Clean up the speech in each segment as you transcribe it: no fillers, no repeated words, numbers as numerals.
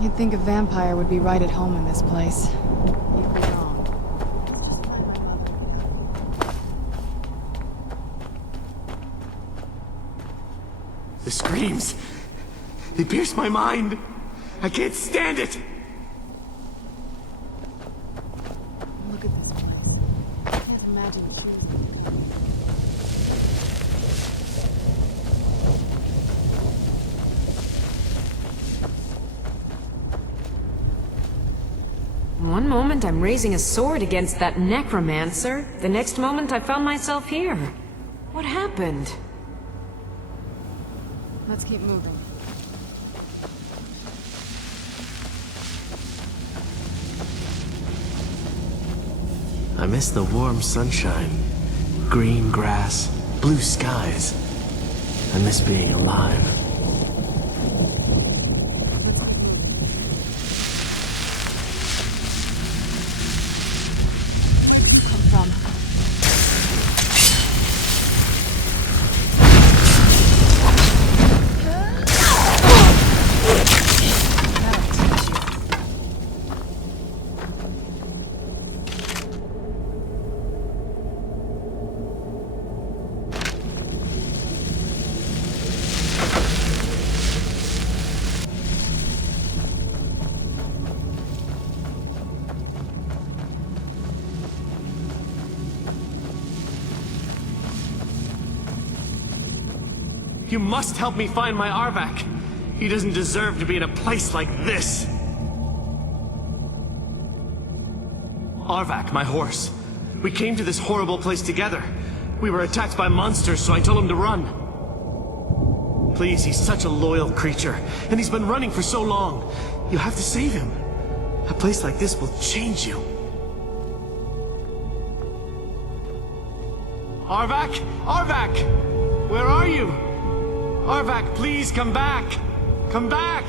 You'd think a vampire would be right at home in this place. You'd be wrong. The screams! They pierce my mind! I can't stand it! Look at this. I can't imagine she... One moment I'm raising a sword against that necromancer. The next moment I found myself here. What happened? Let's keep moving. I miss the warm sunshine, green grass, blue skies. I miss being alive. Let's keep moving. Come from. You must help me find my Arvak. He doesn't deserve to be in a place like this. Arvak, my horse. We came to this horrible place together. We were attacked by monsters, so I told him to run. Please, he's such a loyal creature, and he's been running for so long. You have to save him. A place like this will change you. Arvak! Arvak! Where are you? Arvak, please come back! Come back!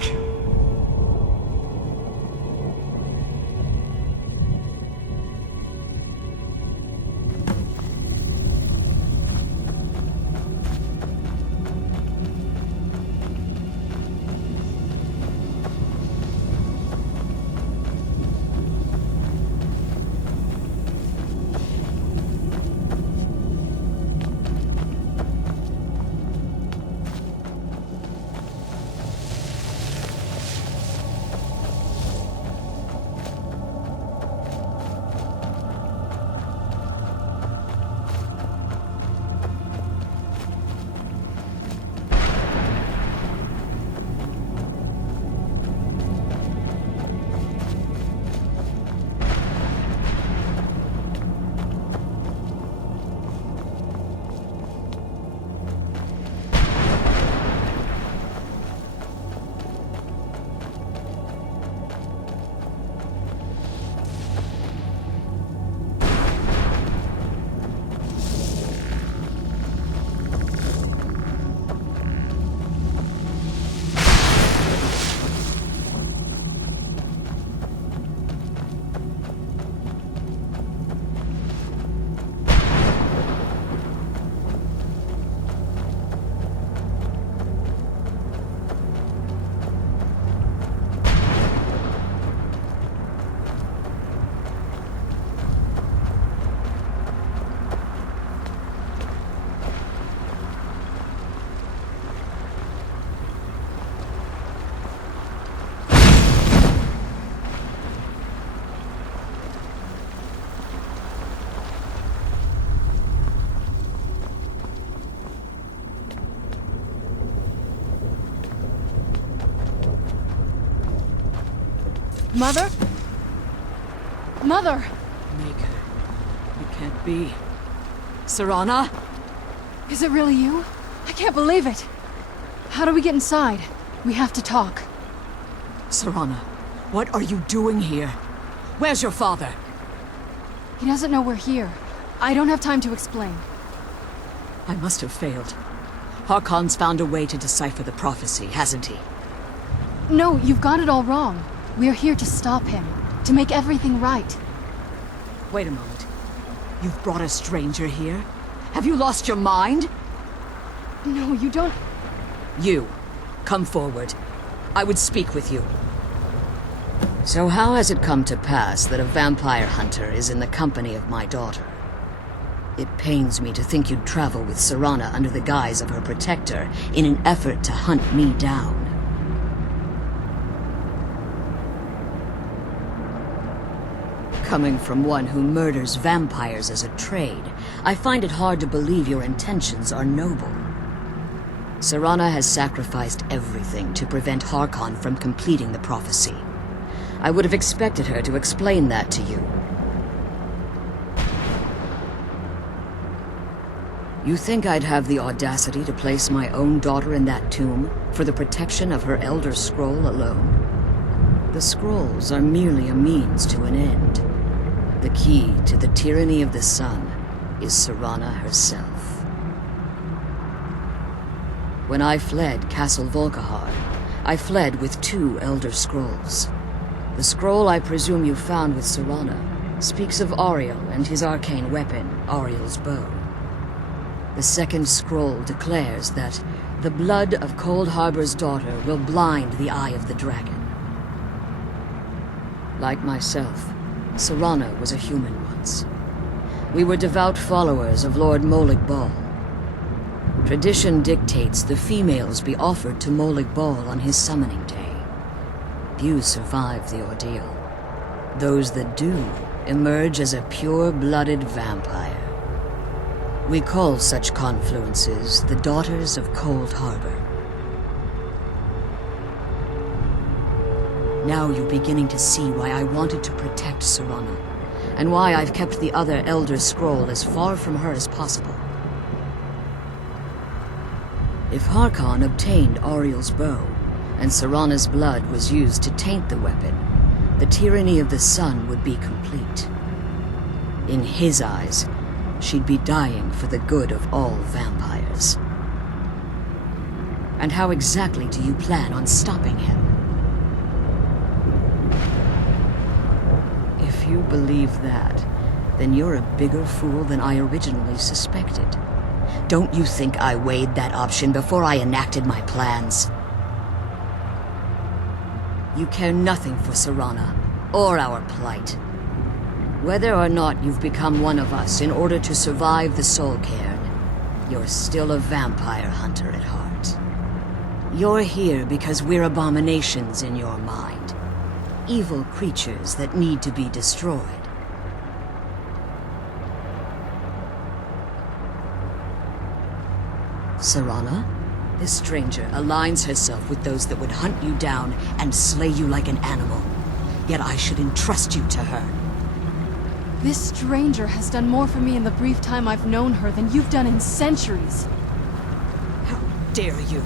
Mother? Mother! Maker. It can't be. Serana? Is it really you? I can't believe it. How do we get inside? We have to talk. Serana, what are you doing here? Where's your father? He doesn't know we're here. I don't have time to explain. I must have failed. Harkon's found a way to decipher the prophecy, hasn't he? No, you've got it all wrong. We're here to stop him. To make everything right. Wait a moment. You've brought a stranger here? Have you lost your mind? No, you don't... You. Come forward. I would speak with you. So how has it come to pass that a vampire hunter is in the company of my daughter? It pains me to think you'd travel with Serana under the guise of her protector in an effort to hunt me down. Coming from one who murders vampires as a trade, I find it hard to believe your intentions are noble. Serana has sacrificed everything to prevent Harkon from completing the prophecy. I would have expected her to explain that to you. You think I'd have the audacity to place my own daughter in that tomb for the protection of her Elder Scroll alone? The scrolls are merely a means to an end. The key to the tyranny of the sun is Serana herself. When I fled Castle Volkihar, I fled with 2 Elder Scrolls. The scroll I presume you found with Serana speaks of Ariel and his arcane weapon, Ariel's bow. The second scroll declares that the blood of Cold Harbor's daughter will blind the eye of the dragon. Like myself, Serana was a human once. We were devout followers of Lord Molig Bal. Tradition dictates the females be offered to Molig Bal on his summoning day. Few survive the ordeal. Those that do emerge as a pure-blooded vampire. We call such confluences the Daughters of Cold Harbor. Now you're beginning to see why I wanted to protect Serana, and why I've kept the other Elder Scroll as far from her as possible. If Harkon obtained Ariel's bow, and Serana's blood was used to taint the weapon, the tyranny of the sun would be complete. In his eyes, she'd be dying for the good of all vampires. And how exactly do you plan on stopping him? If you believe that, then you're a bigger fool than I originally suspected. Don't you think I weighed that option before I enacted my plans? You care nothing for Serana, or our plight. Whether or not you've become one of us in order to survive the Soul Cairn, you're still a vampire hunter at heart. You're here because we're abominations in your mind. Evil creatures that need to be destroyed. Serana, this stranger aligns herself with those that would hunt you down and slay you like an animal. Yet I should entrust you to her. This stranger has done more for me in the brief time I've known her than you've done in centuries. How dare you?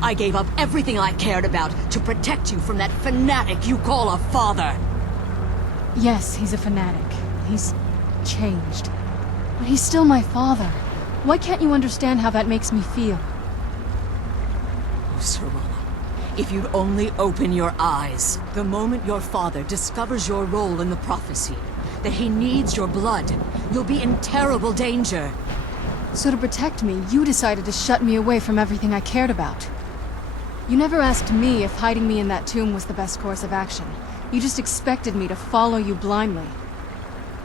I gave up everything I cared about to protect you from that fanatic you call a father. Yes, he's a fanatic. He's changed. But he's still my father. Why can't you understand how that makes me feel? Oh, Serana, if you'd only open your eyes. The moment your father discovers your role in the prophecy, that he needs your blood, you'll be in terrible danger. So to protect me, you decided to shut me away from everything I cared about. You never asked me if hiding me in that tomb was the best course of action. You just expected me to follow you blindly.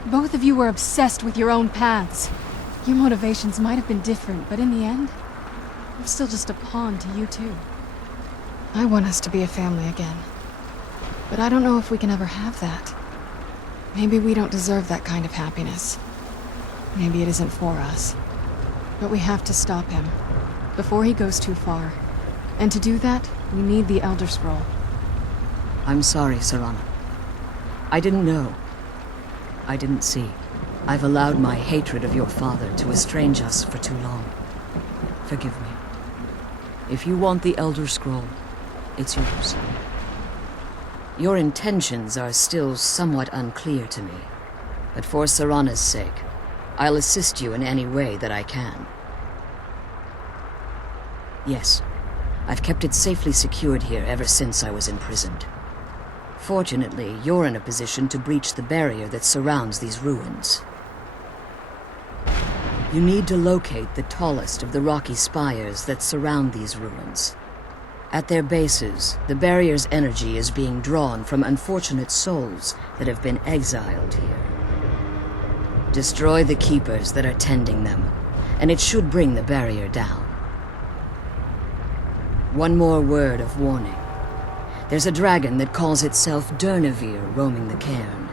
Both of you were obsessed with your own paths. Your motivations might have been different, but in the end, I'm still just a pawn to you too. I want us to be a family again. But I don't know if we can ever have that. Maybe we don't deserve that kind of happiness. Maybe it isn't for us. But we have to stop him, before he goes too far. And to do that, we need the Elder Scroll. I'm sorry, Serana. I didn't know. I didn't see. I've allowed my hatred of your father to estrange us for too long. Forgive me. If you want the Elder Scroll, it's yours. Your intentions are still somewhat unclear to me, but for Serana's sake, I'll assist you in any way that I can. Yes, I've kept it safely secured here ever since I was imprisoned. Fortunately, you're in a position to breach the barrier that surrounds these ruins. You need to locate the tallest of the rocky spires that surround these ruins. At their bases, the barrier's energy is being drawn from unfortunate souls that have been exiled here. Destroy the keepers that are tending them, and it should bring the barrier down. One more word of warning. There's a dragon that calls itself Durnevere roaming the cairn.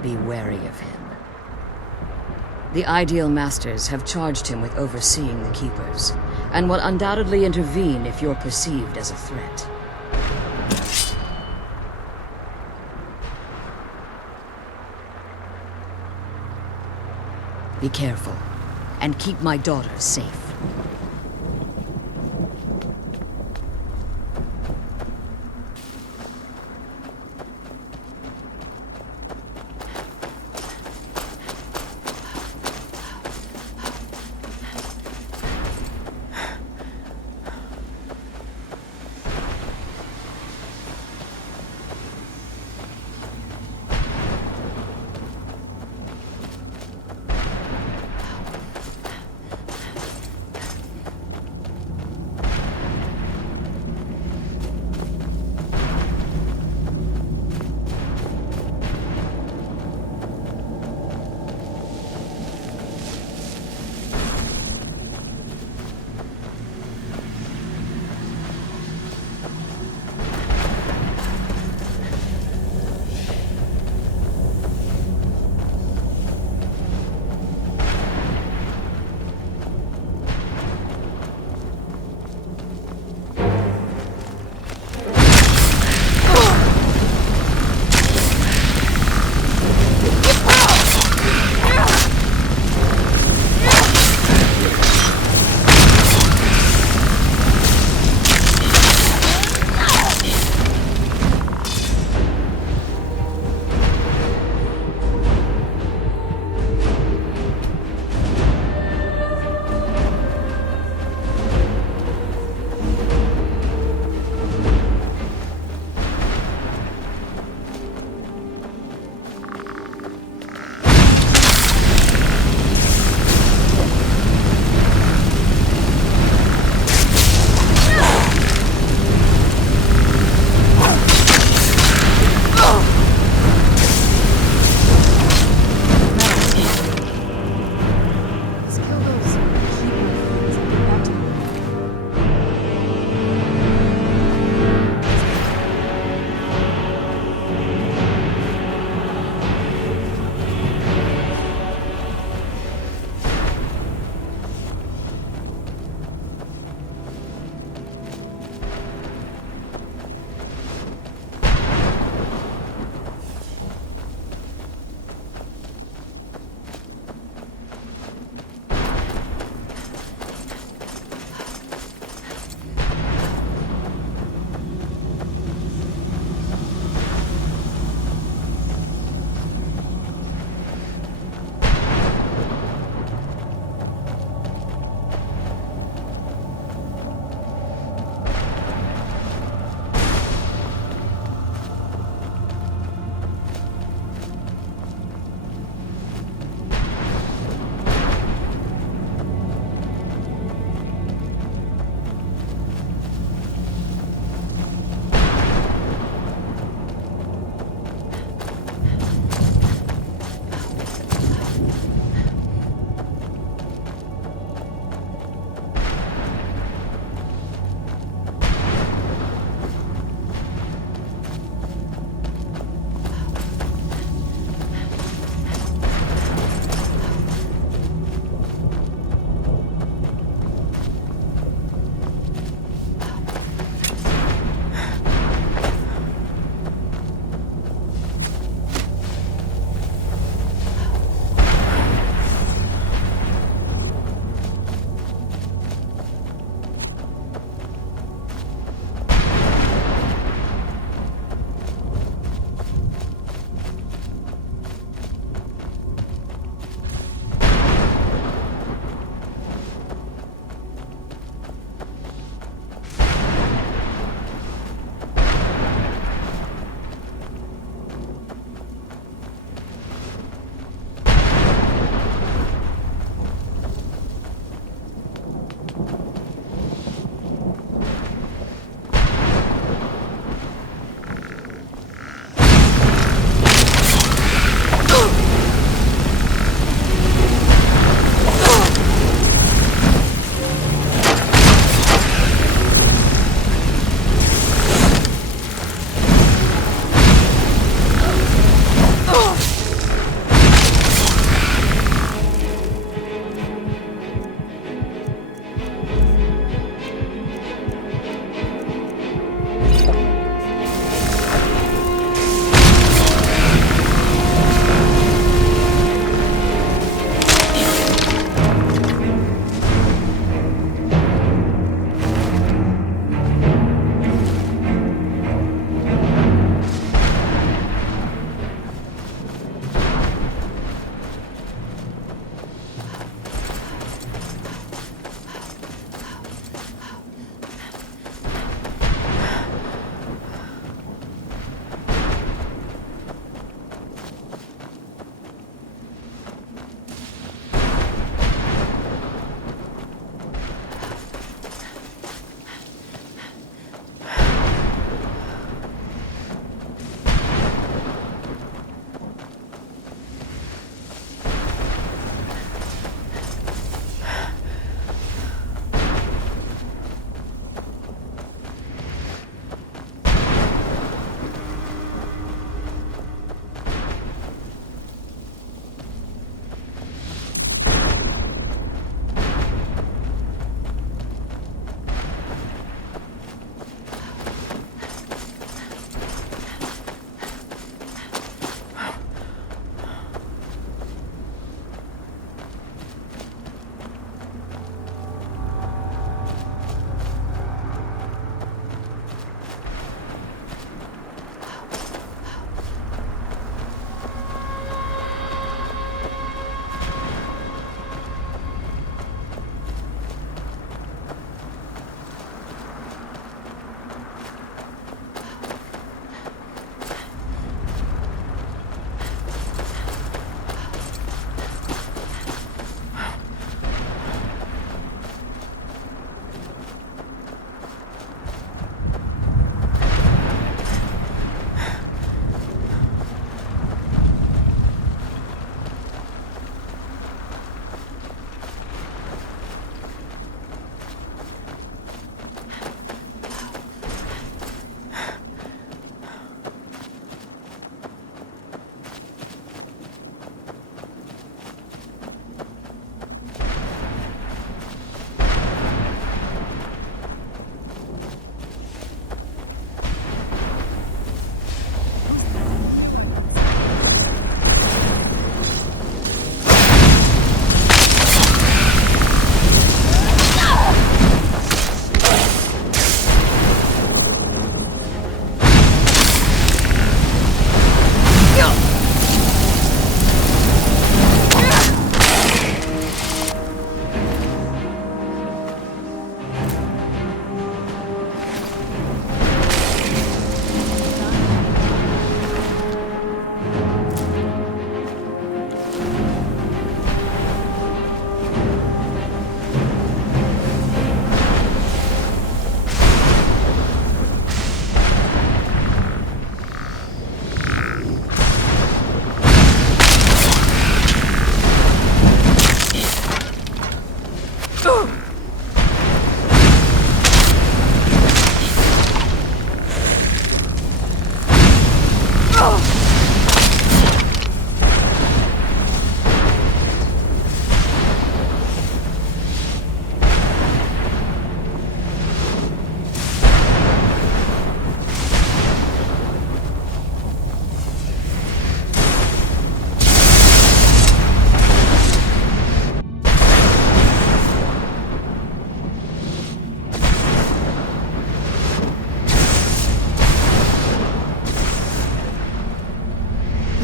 Be wary of him. The Ideal Masters have charged him with overseeing the Keepers, and will undoubtedly intervene if you're perceived as a threat. Be careful, and keep my daughter safe.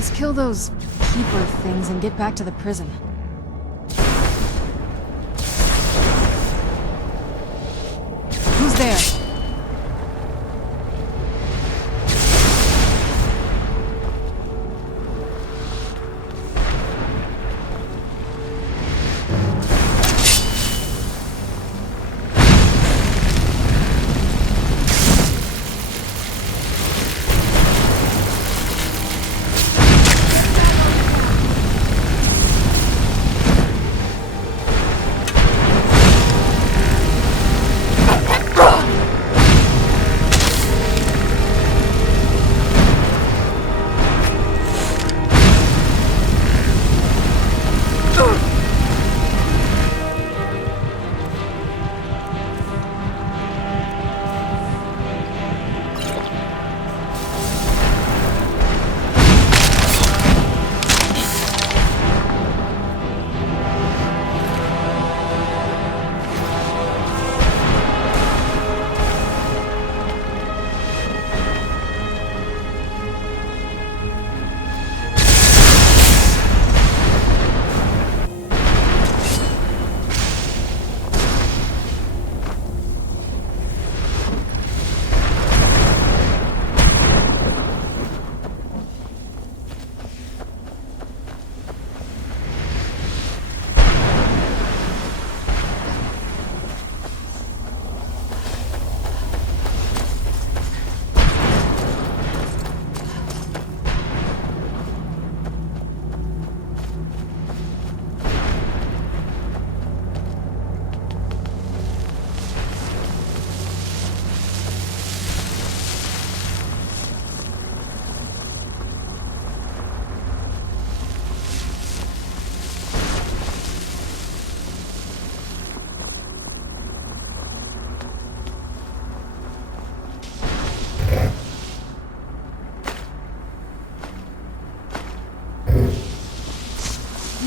Let's kill those keeper things and get back to the prison. Who's there?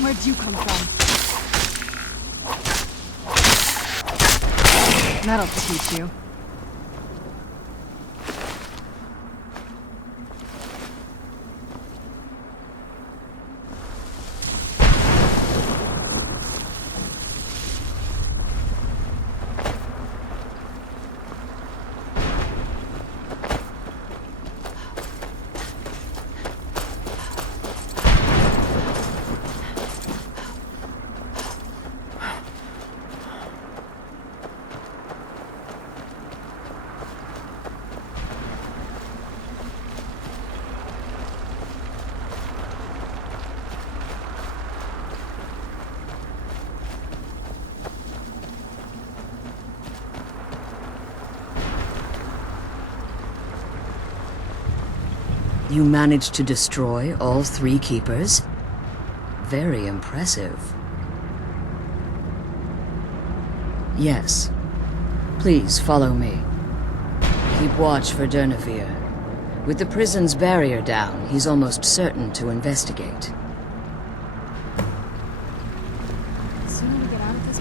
Where'd you come from? That'll teach you. You managed to destroy all 3 keepers? Very impressive. Yes. Please follow me. Keep watch for Durnevere. With the prison's barrier down, he's almost certain to investigate. The sooner we get out of this